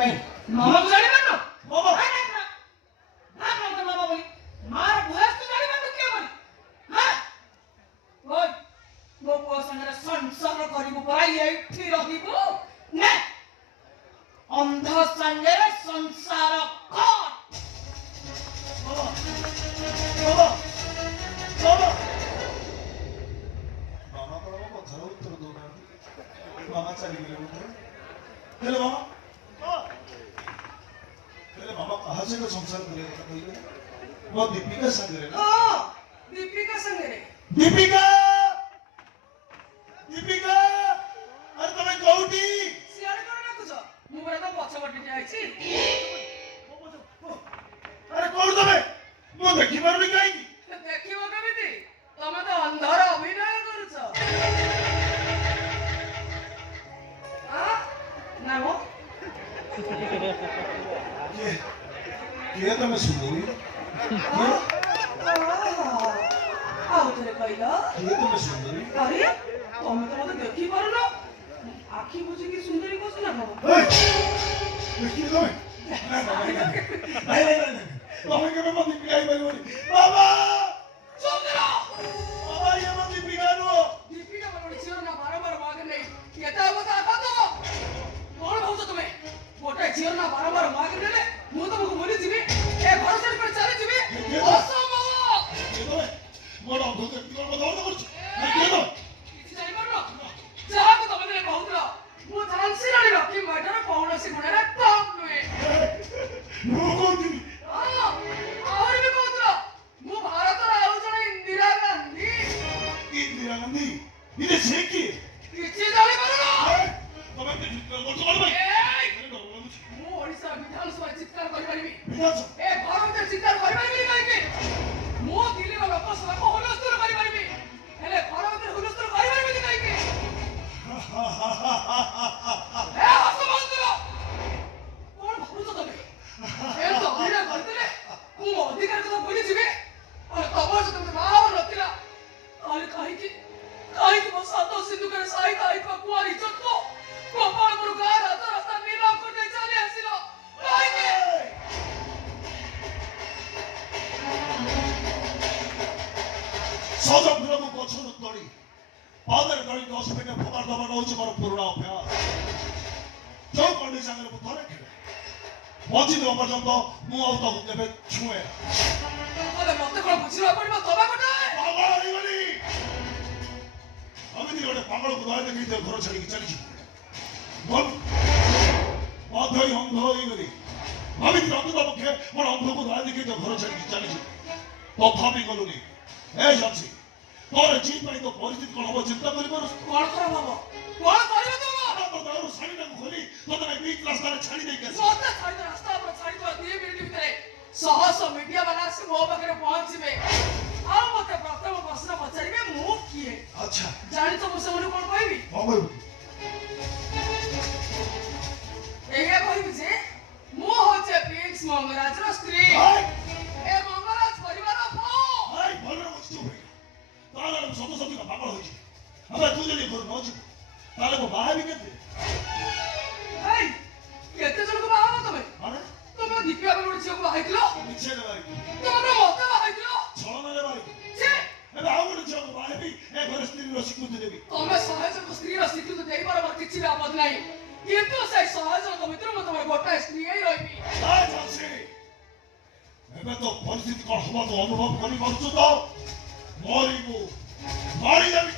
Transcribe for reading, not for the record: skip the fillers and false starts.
भाई मामा को जाने मानो मामा ना तो मामा बोली मार भैंस तो जाने मानो क्या बोली हां ओय वो को संगे संसार करिबो पराई एठी रहिबो ने अंध संगे संसार कर मामा मामा मामा को कथार उत्तर दो ना मामा चली गए उधर हेलो मामा हेलो मामा कहाँ से का संसार करेगा कोई वो दीपिका संग रे ना दीपिका संगे रे दीपिका दीपिका अरे तुम्हें कोउटी सियारे कोन डाकुछ मु बरा तो पछ बटी जाईछि अरे कोउट तुम्हें मु देखि पारुनी काई देखिबो केमिति तमे तो अंधार अभिनय करूछ ना वो ये तो मैं सुंदरी आओ तेरे कहला ये तो मैं सुंदरी अरे तमे तो मते देखि पारुनो आखी बुझी की सुंदरी कोस ना बाबा देखिए तुम्हें नहीं तुम्हें के मैं मत पिलाई बारी बाबा सुंदरा बाबा ये मत पिला नो दीपिका बरोडी छियो ना बारंबार मागे नहीं येता बता आका कौन भाऊछ तुम्हें गोटे झील ना बारंबार मागे नेले मु तुमको बोली जीवी ए भरोसा पर चले जीवी असंभव ये तो मोर अंधो के पिला बता दो कुछ ये तो किछि जानि पारनो जहा को तमे ने कहउतला मु झांसी रानी रखी मैटर कौनसी गुणरे कम नुए मु कोउटी और भी कहउतला मु भारत रा आउ जने इंदिरा गांधी इने से की किछि जानि पारनो तुम्हें के चित्कार कर भाई मु ओडिसा विधानसभा चित्कार कर परिबी विधानसभा ए भारत चित्कार कर परिबी काहे मु दिल्ली रो लोकसभा को हुलस्थुल कर परिबी हेले भारत रे हुलस्थुल कर परिबी काहे ए हसबंदरा कोन भाबुछ तमे ए तो धीरे करतले मु अधिकार कथा बोली जिबे और तबो से तुम बाहर नथिला और काहे कि मो सातो सिंधु करे साई काहे को कुआरी चक्को गोपाल मुर्गा रास्ता नीलाम करते चले आसिलो काहे स्वतंत्र को पछुर तड़ी पादर गली 10 मिनट फकार दबा नउछ मोर पुरुणा अभ्यास जो पंडित संगे मु थरे खेले मजी दो पर्यंत मु आउ तो केबे छुए अरे मते कोन बुझिरा पड़िबो तबा कोटा पागल होई गली अमिति गोटे पागल को दाय देखि घर छाड़ी चली छी बोल बाधई अंध होई गली अमिति अंध तो पक्षे मोर अंध को दाय देखि घर छाड़ी चली छी तथापि गलुनी ए जाछि तोर जीत पाई तो परिस्थिति कोन हो चिंता करि पर कोन खराब हबो कोन करियो तुम तो दारू साड़ी ना खोली तो तने बीच रास्ता रे छाड़ी दे के मोते छाड़ी दे रास्ता पर छाड़ी तो 2 मिनिट भीतर 100 मीडिया वाला से मो पाखरे पहुंचबे आ मते प्रथम प्रश्न पचारिबे मु किए अच्छा जानि तो मु से कोन कहबी बाबू एया कहबी जे मु होचे प्रिंस मंगराज रो स्त्री ए मंगराज परिवार पो हाय भलो मत चुप ताले सतो सतो का पागल होई अब तू जदी घर न छु ताले को बाहर भी केते ए केते जन को बाहा तमे माने तमे दीपिका बरोडी छियो को बाहाइतलो पीछे रे भाई तमे मते बाहाइतलो छळना रे भाई छे ए आउड छु को बाहर भी ए घर स्त्री रो स्वीकृति देबी तमे सहज को स्त्री रो स्वीकृति देई पर किछि आपद नाही किंतु से सहज को मित्र म तमे गोटा स्त्री ही रहिबी आ जासे एबे तो परिस्थिति कोन हबो तो अनुभव करि परछु तो मरिबो मारी जाबी